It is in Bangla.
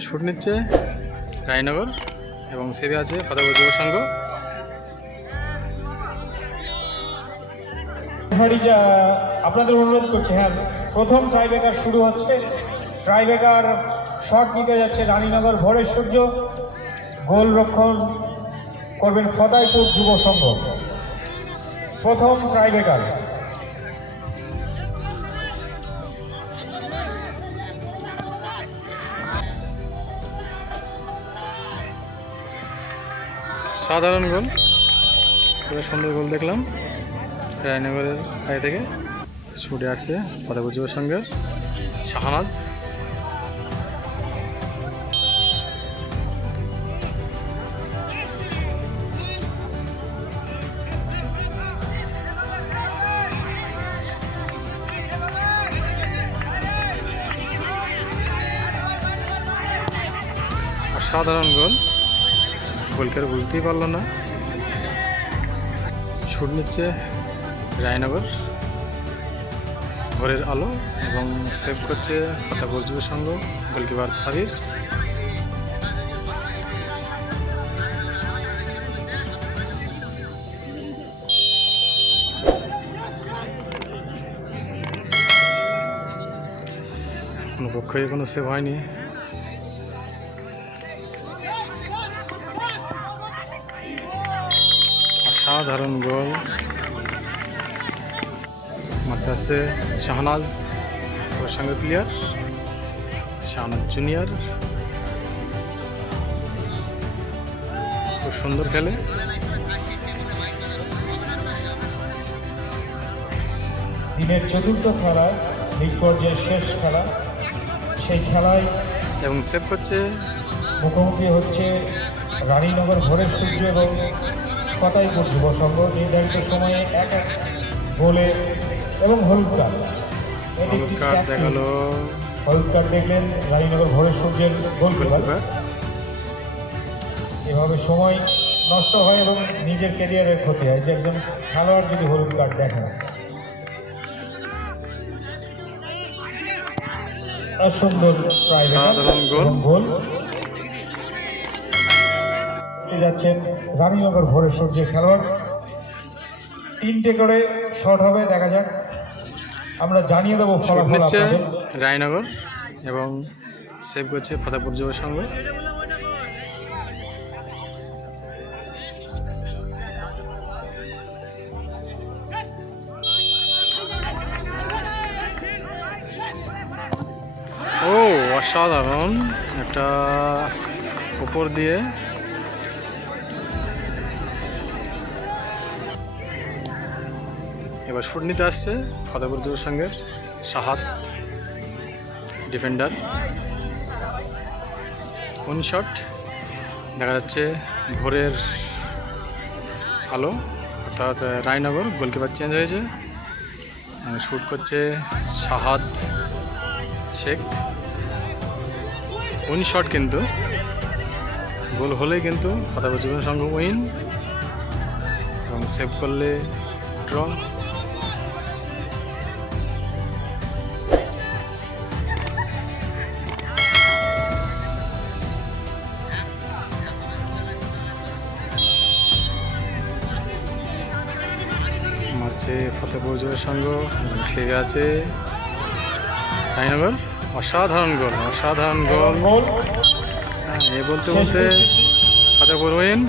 শুট নিচ্ছে রায়নগর এবং সেবে আছে ফতেপুর যুব সংঘ আপনাদের অনুরোধ করছি হ্যাঁ প্রথম ট্রাইবেকার শুরু হচ্ছে। ট্রাইবেকার শট নিতে যাচ্ছে রানীনগর ভোরের সূর্য গোল রক্ষণ করবেন ফদাইপুর যুব সংঘ প্রথম ট্রাইবেকার সাধারণ গোল। সুন্দর গোল দেখলাম। রায়নগরের গায়ে থেকে। ছুটে আসছে ফতেপুর যুব সংঘের শাহনাজ। সাধারণ গোল। গোলকার বুঝতেই পারল না। শুট নিচ্ছে রায়নগর। ভোরের আলো এবং সেভ করছে ফতেপুর যুব সংঘ গোলকিপার সাবির। কোনো পক্ষই কোনো সেভ হয়নি। অসাধারণ গোল। মাঠে আছে শাহনাজ ওর সঙ্গে প্লেয়ার শাহনাজ জুনিয়র খুব সুন্দর খেলে। দিনের চতুর্থ খেলা লিগ পর্যায়ের শেষ খেলা। সেই খেলায় এবং সেভ করছে মুখোমুখি হচ্ছে রানীনগর ভোরের সূর্য এবং ফতাইপুর যুব সংঘ নির্ধারিত সময়ে এক এক গোলে এবং হলুদ কার্ড হলুদ কার্ড দেখাল। হলুদ কার্ড দেখলেন রানীনগর ভোরের সূর্যের গোলকিপার গোলকিপার এভাবে সময় নষ্ট হয় এবং নিজের ক্যারিয়ারের ক্ষতি হয়। যে একজন খেলোয়াড় যদি হলুদ কার্ড দেখেন সুন্দর প্রায় গোল। এগিয়ে যাচ্ছেন রানীনগর ভোরের সূর্যের খেলোয়াড়। তিনটে করে শট হবে দেখা যাক। আমরা জানিয়ে দেবো ফলাফল রায়নগর এবং সেভ করছে ফতেপুর যুব সঙ্গে ও অসাধারণ। একটা উপর দিয়ে এবার শুট নিতে আসছে ফতেপুর যুব সংঘের সাহাত ডিফেন্ডার। ওন শট দেখা যাচ্ছে ভোরের আলো, অর্থাৎ রায়নগর, গোলকিপার চেঞ্জ হয়েছে। শ্যুট করছে সাহাদ শেখ। উইন শট কিন্তু, গোল হলেই কিন্তু ফতেপুর যুব সংঘ উইন এবং সেভ করলে ড্র মারছে ফতেপুর জয়ের সঙ্গ সেবে আছে রায়নগর অসাধারণ গোল অসাধারণ গোল। গোল। হ্যাঁ, এ বলতে বলতে ফতেপুর উইন